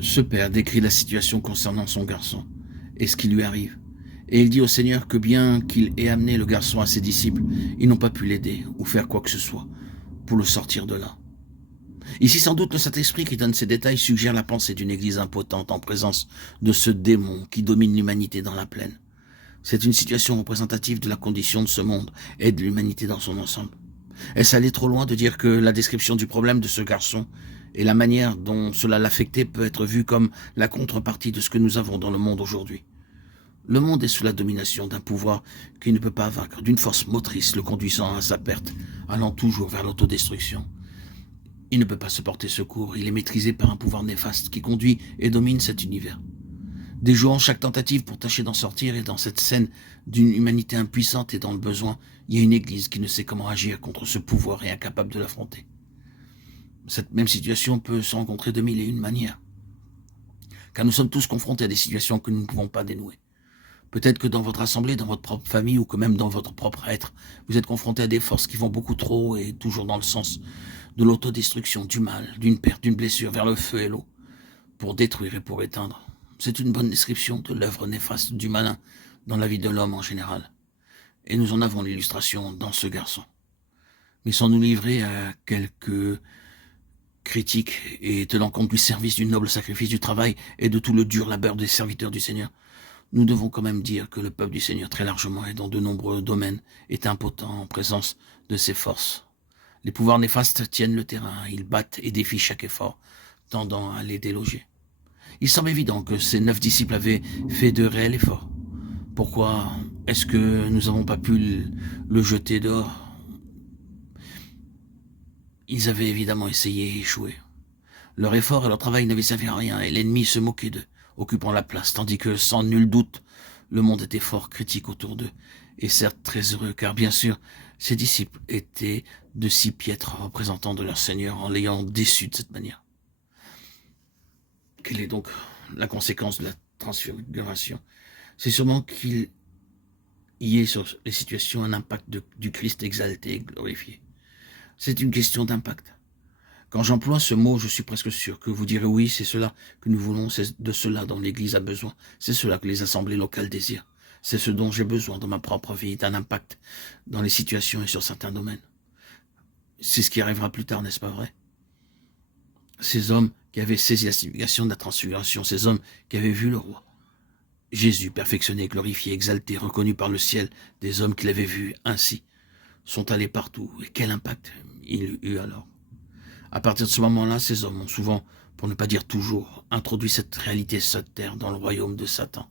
Ce père décrit la situation concernant son garçon et ce qui lui arrive. Et il dit au Seigneur que bien qu'il ait amené le garçon à ses disciples, ils n'ont pas pu l'aider ou faire quoi que ce soit pour le sortir de là. Ici, sans doute, le Saint-Esprit qui donne ces détails suggère la pensée d'une église impotente en présence de ce démon qui domine l'humanité dans la plaine. C'est une situation représentative de la condition de ce monde et de l'humanité dans son ensemble. Est-ce aller trop loin de dire que la description du problème de ce garçon et la manière dont cela l'affectait peut être vue comme la contrepartie de ce que nous avons dans le monde aujourd'hui? Le monde est sous la domination d'un pouvoir qu'il ne peut pas vaincre, d'une force motrice le conduisant à sa perte, allant toujours vers l'autodestruction. Il ne peut pas se porter secours, il est maîtrisé par un pouvoir néfaste qui conduit et domine cet univers. Déjouant chaque tentative pour tâcher d'en sortir, et dans cette scène d'une humanité impuissante et dans le besoin, il y a une église qui ne sait comment agir contre ce pouvoir et incapable de l'affronter. Cette même situation peut se rencontrer de mille et une manières, car nous sommes tous confrontés à des situations que nous ne pouvons pas dénouer. Peut-être que dans votre assemblée, dans votre propre famille ou que même dans votre propre être, vous êtes confronté à des forces qui vont beaucoup trop et toujours dans le sens de l'autodestruction, du mal, d'une perte, d'une blessure, vers le feu et l'eau, pour détruire et pour éteindre. C'est une bonne description de l'œuvre néfaste du malin dans la vie de l'homme en général. Et nous en avons l'illustration dans ce garçon. Mais sans nous livrer à quelques critiques et tenant compte du service, du noble sacrifice, du travail et de tout le dur labeur des serviteurs du Seigneur, nous devons quand même dire que le peuple du Seigneur, très largement et dans de nombreux domaines, est impotent en présence de ses forces. Les pouvoirs néfastes tiennent le terrain, ils battent et défient chaque effort, tendant à les déloger. Il semble évident que ces 9 disciples avaient fait de réels efforts. Pourquoi est-ce que nous n'avons pas pu le jeter dehors? Ils avaient évidemment essayé et échoué. Leur effort et leur travail n'avaient servi à rien et l'ennemi se moquait d'eux, occupant la place, tandis que, sans nul doute, le monde était fort critique autour d'eux, et certes très heureux, car bien sûr, ces disciples étaient de si piètres représentants de leur Seigneur en l'ayant déçu de cette manière. Quelle est donc la conséquence de la transfiguration? C'est sûrement qu'il y ait sur les situations un impact du Christ exalté et glorifié. C'est une question d'impact. Quand j'emploie ce mot, je suis presque sûr que vous direz oui, c'est cela que nous voulons, c'est de cela dont l'Église a besoin, c'est cela que les assemblées locales désirent, c'est ce dont j'ai besoin dans ma propre vie, d'un impact dans les situations et sur certains domaines. C'est ce qui arrivera plus tard, n'est-ce pas vrai? Ces hommes qui avaient saisi la signification de la transfiguration, ces hommes qui avaient vu le roi, Jésus perfectionné, glorifié, exalté, reconnu par le ciel, des hommes qui l'avaient vu ainsi, sont allés partout, et quel impact il eut alors? À partir de ce moment-là, ces hommes ont souvent, pour ne pas dire toujours, introduit cette réalité sur terre dans le royaume de Satan.